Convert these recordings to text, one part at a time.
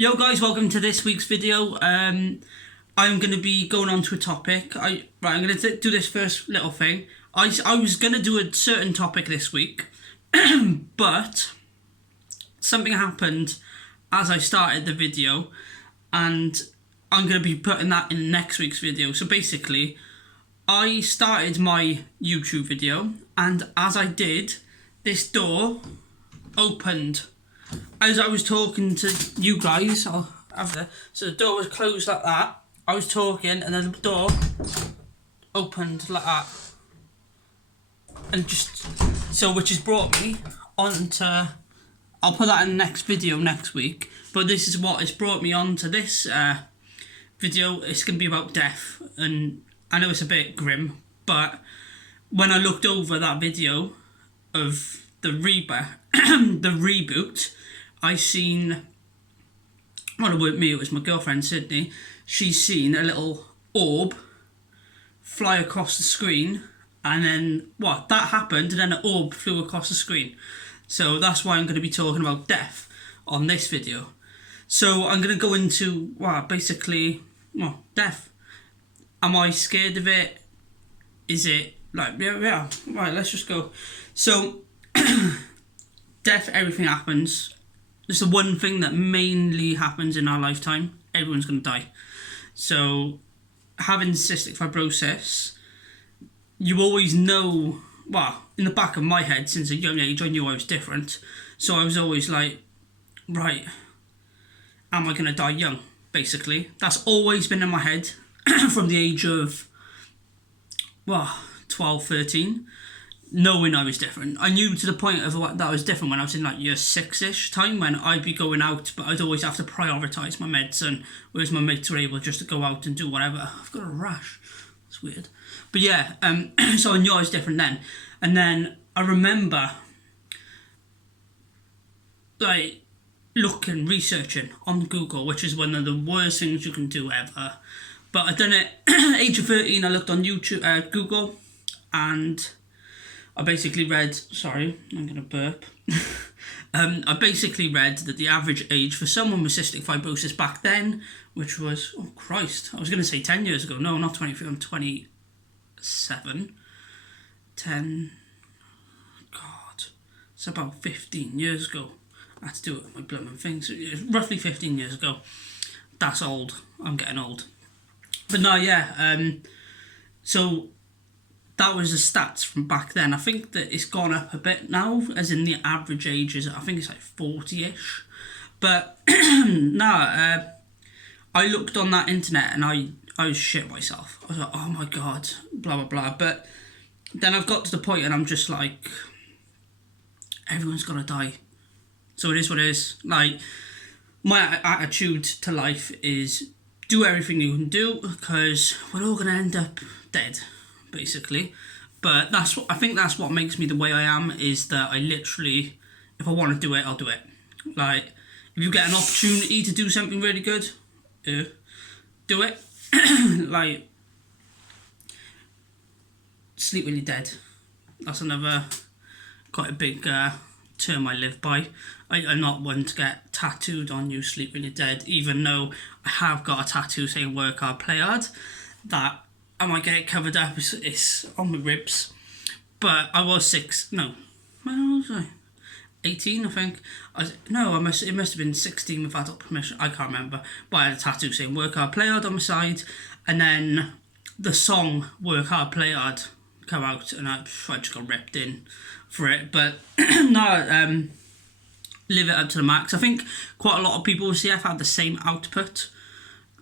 Yo guys, welcome to this week's video. I'm going to be going on to a topic. I'm going to do this first little thing. I was going to do a certain topic this week, but something happened as I started the video, and I'm going to be putting that in next week's video. So basically, I started my YouTube video, and as I did, this door opened. As I was talking to you guys, so the door was closed like that. I was talking, and then the door opened like that, and which has brought me on to. I'll put that in the next video next week. But this is what has brought me on to this video. It's going to be about death, and I know it's a bit grim, but when I looked over that video of the reboot, I seen, well, it wasn't me, it was my girlfriend Sydney. She's seen a little orb fly across the screen, and then that happened, and then an orb flew across the screen. So that's why I'm going to be talking about death on this video. So I'm going to go into death. Am I scared of it? Is it like yeah? Right, let's just go. So death, everything happens. It's the one thing that mainly happens in our lifetime. Everyone's going to die. So having cystic fibrosis, you always know, in the back of my head, since a young age, I knew I was different. So I was always like, right, am I going to die young, basically? That's always been in my head from the age of, 12, 13. Knowing I was different. I knew to the point of that I was different when I was in like year 6-ish time, when I'd be going out, but I'd always have to prioritise my medicine, whereas my mates were able just to go out and do whatever. I've got a rash. It's weird. But yeah, so I knew I was different then. And then I remember like researching on Google, which is one of the worst things you can do ever. But I done it age of 13. I looked on YouTube, Google, and I basically read, sorry, I'm going to burp. I basically read that the average age for someone with cystic fibrosis back then, which was, oh Christ, I was going to say 10 years ago. No, not 23, I'm 27. 10, God, it's about 15 years ago. I had to do it with my blooming thing. So roughly 15 years ago. That's old. I'm getting old. But no, yeah, so that was the stats from back then. I think that it's gone up a bit now, as in the average age is, I think it's like 40-ish. But I looked on that internet and I was shit myself. I was like, oh my God, blah, blah, blah. But then I've got to the point and I'm just like, everyone's got to die. So it is what it is. Like, my attitude to life is do everything you can do, because we're all going to end up dead, basically. But I think that's what makes me the way I am, is that I literally, if I want to do it, I'll do it. Like, if you get an opportunity to do something really good, do it. Like, sleep when you're dead. That's another quite a big term I live by. I'm not one to get tattooed on you, sleep when you're dead, even though I have got a tattoo saying work hard, play hard. That I might get it covered up, it's on my ribs. But I was 18, I think. It must have been 16 with adult permission, I can't remember. But I had a tattoo saying work hard, play hard on my side, and then the song work hard, play hard come out, and I just got ripped in for it. But live it up to the max. I think quite a lot of people with CF have the same output.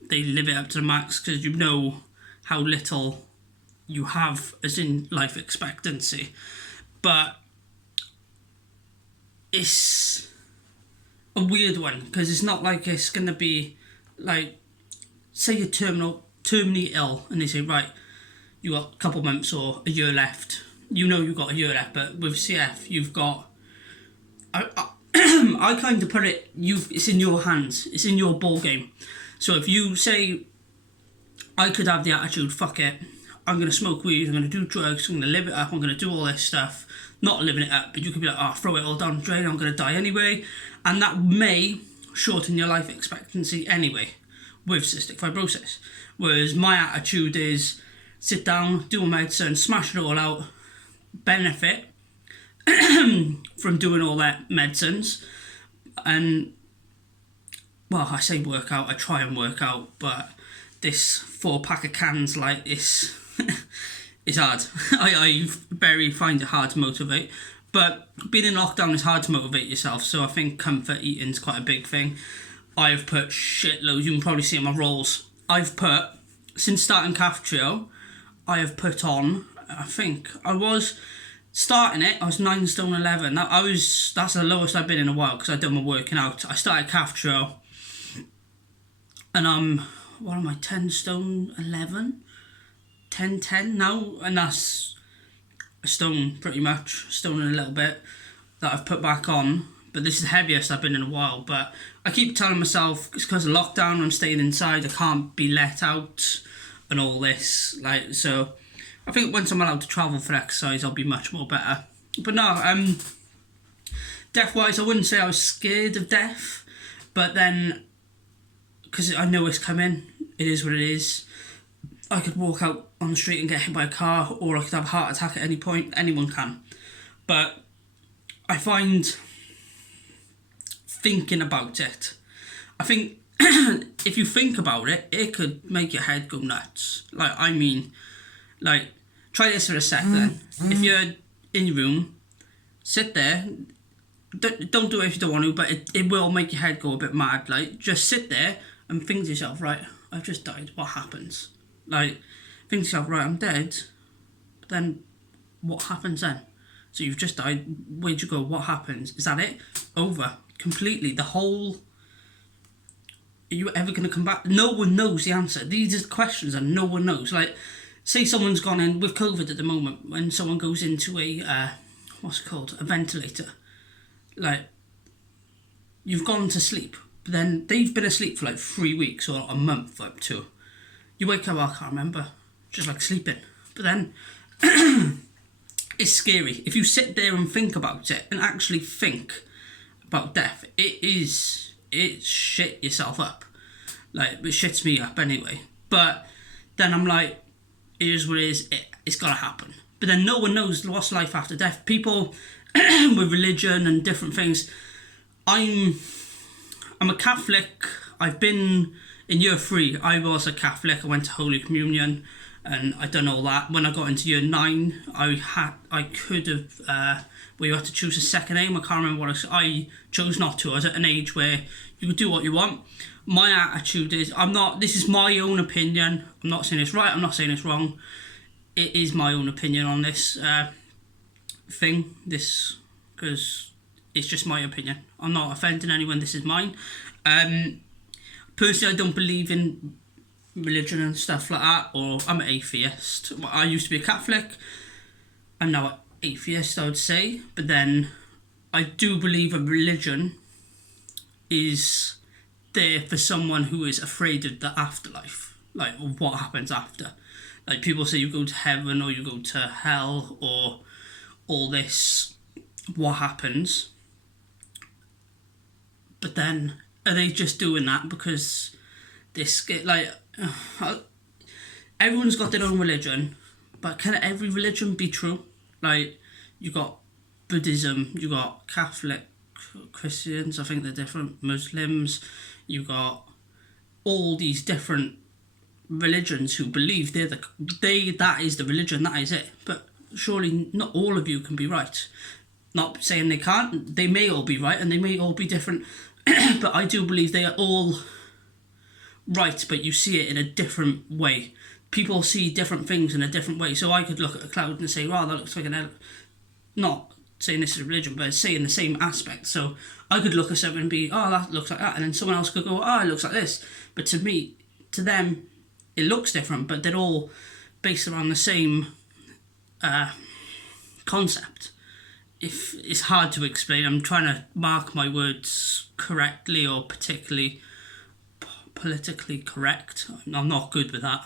They live it up to the max because you know how little you have as in life expectancy. But it's a weird one, because it's not like it's going to be like, say you're terminally ill and they say, right, you got a couple months or a year left. You know you've got a year left, but with CF you've got, I kind of put it, it's in your hands, it's in your ball game. So if you say, I could have the attitude, fuck it, I'm going to smoke weed, I'm going to do drugs, I'm going to live it up, I'm going to do all this stuff, not living it up, but you could be like, throw it all down the drain, I'm going to die anyway. And that may shorten your life expectancy anyway with cystic fibrosis. Whereas my attitude is sit down, do a medicine, smash it all out, benefit from doing all that medicines, and well, I say work out, I try and work out, but this 4-pack of cans like this is hard. I very find it hard to motivate, but being in lockdown is hard to motivate yourself, so I think comfort eating is quite a big thing. I've put shitloads, you can probably see in my rolls, I've put, since starting Calf Trio, I have put on, I think, I was starting it, I was 9 stone 11, that's the lowest I've been in a while, because I've done my working out. I started Calf Trio, and I'm, what am I, 10 stone 11? 10 now, and that's a stone pretty much, stone and a little bit that I've put back on, but this is the heaviest I've been in a while. But I keep telling myself it's because of lockdown, I'm staying inside, I can't be let out and all this, like, so I think once I'm allowed to travel for exercise I'll be much more better. But no, death wise I wouldn't say I was scared of death, but then because I know it's coming, it is what it is. I could walk out on the street and get hit by a car, or I could have a heart attack at any point. Anyone can. But I find thinking about it, I think if you think about it, it could make your head go nuts. Like, I mean, like, try this for a second. If you're in your room, sit there. Don't do it if you don't want to, but it will make your head go a bit mad. Like, just sit there and think to yourself, right, I've just died. What happens? Like, think to yourself, right, I'm dead. But then, what happens then? So you've just died. Where'd you go? What happens? Is that it? Over. Completely. The whole... Are you ever going to come back? No one knows the answer. These are questions that no one knows. Like, say someone's gone in with COVID at the moment, when someone goes into a, what's it called? A ventilator. Like, you've gone to sleep, but then they've been asleep for like 3 weeks or a month up to. You wake up, I can't remember, just like sleeping. But then, it's scary. If you sit there and think about it, and actually think about death, it shit yourself up. Like, it shits me up anyway. But then I'm like, it is what it is, it's gotta happen. But then no one knows what's life after death. People with religion and different things. I'm a Catholic. I've been in year 3. I was a Catholic. I went to Holy Communion, and I done all that. When I got into year 9, I could have where you had to choose a second name. I can't remember what I chose not to. I was at an age where you could do what you want. My attitude is, this is my own opinion. I'm not saying it's right. I'm not saying it's wrong. It is my own opinion on this thing. Because it's just my opinion. I'm not offending anyone. This is mine. Personally, I don't believe in religion and stuff like that, or I'm an atheist. I used to be a Catholic. I'm now an atheist, I would say. But then I do believe a religion is there for someone who is afraid of the afterlife, like what happens after. Like, people say you go to heaven or you go to hell or all this, what happens? But then, are they just doing that because they're scared? Like, everyone's got their own religion, but can every religion be true? Like, you got Buddhism, you got Catholic, Christians, I think they're different, Muslims, you got all these different religions who believe that is the religion, that is it. But surely not all of you can be right. Not saying they can't, they may all be right and they may all be different, but I do believe they are all right, but you see it in a different way. People see different things in a different way. So I could look at a cloud and say, wow, that looks like an elephant. Not saying this is a religion, but saying the same aspect. So I could look at something and be, oh, that looks like that. And then someone else could go, oh, it looks like this. But to me, to them, it looks different, but they're all based around the same concept. If it's hard to explain, I'm trying to mark my words correctly or particularly politically correct. I'm not good with that.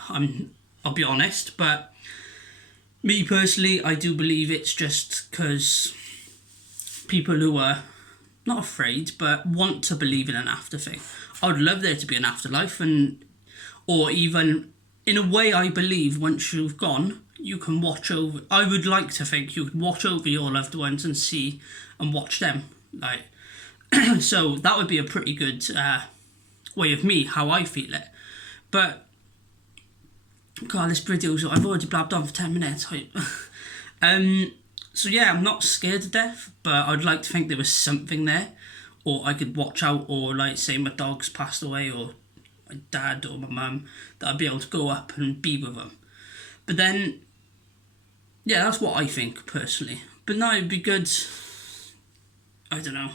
I'll be honest, but me personally, I do believe it's just because people who are not afraid, but want to believe in an after thing. I would love there to be an afterlife, or even, in a way, I believe once you've gone, you can watch over. I would like to think you could watch over your loved ones and see and watch them. Like, so that would be a pretty good way of me, how I feel it. But God, this video's, I've already blabbed on for 10 minutes. So yeah, I'm not scared of death, but I'd like to think there was something there, or I could watch out, or like say my dog's passed away, or my dad or my mum, that I'd be able to go up and be with them. But then, yeah, that's what I think personally. But no, it'd be good, I don't know,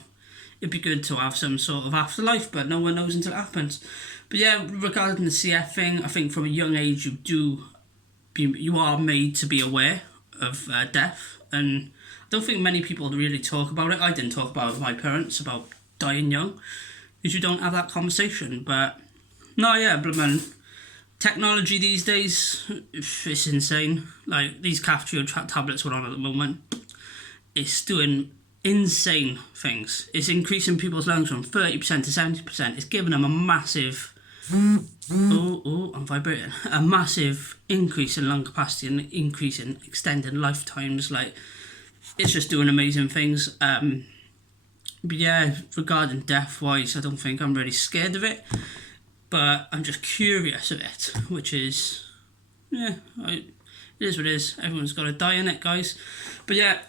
it'd be good to have some sort of afterlife, but no one knows until it happens. But yeah, regarding the CF thing, I think from a young age you are made to be aware of death, and I don't think many people really talk about it. I didn't talk about it with my parents about dying young, because you don't have that conversation. But no, yeah, but man, technology these days, it's insane. Like these cafeteria tablets we're on at the moment, it's doing insane things. It's increasing people's lungs from 30% to 70%. It's giving them a massive I'm vibrating. A massive increase in lung capacity and increase in extended lifetimes. Like, it's just doing amazing things. But yeah, regarding death-wise, I don't think I'm really scared of it. But I'm just curious of it, which is, yeah, it is what it is. Everyone's got to die in it, guys. But yeah,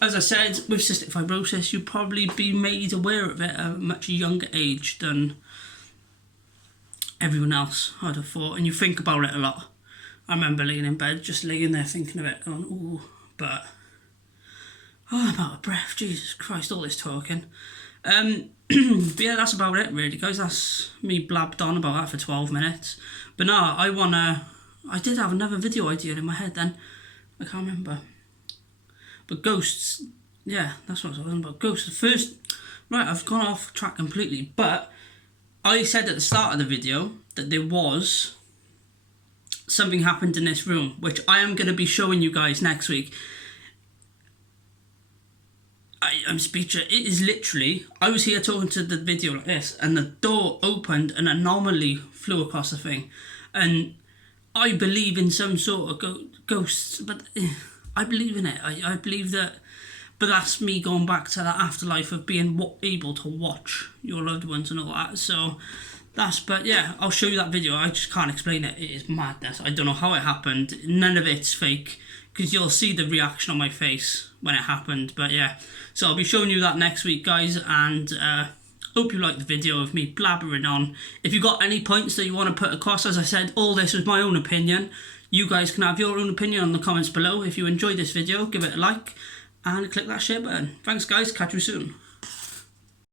as I said, with cystic fibrosis, you'll probably be made aware of it at a much younger age than everyone else, I'd have thought. And you think about it a lot. I remember laying in bed, just laying there thinking of it, going, ooh, but I'm out of breath. Jesus Christ, all this talking. But yeah, that's about it really, guys. That's me blabbed on about that for 12 minutes. But no, I did have another video idea in my head then. I can't remember. But ghosts, yeah, that's what I was talking about. Ghosts. First, right, I've gone off track completely, but I said at the start of the video that there was something happened in this room, which I am going to be showing you guys next week. I'm speechless. It is literally, I was here talking to the video like this, and the door opened, an anomaly flew across the thing. And I believe in some sort of ghosts, but I believe in it. I believe that, but that's me going back to that afterlife of being able to watch your loved ones and all that. So but yeah, I'll show you that video. I just can't explain it. It is madness. I don't know how it happened. None of it's fake, because you'll see the reaction on my face when it happened. But yeah, so I'll be showing you that next week, guys, and hope you liked the video of me blabbering on. If you got any points that you want to put across, as I said, all this was my own opinion. You guys can have your own opinion in the comments below. If you enjoyed this video, give it a like and click that share button. Thanks, guys. Catch you soon.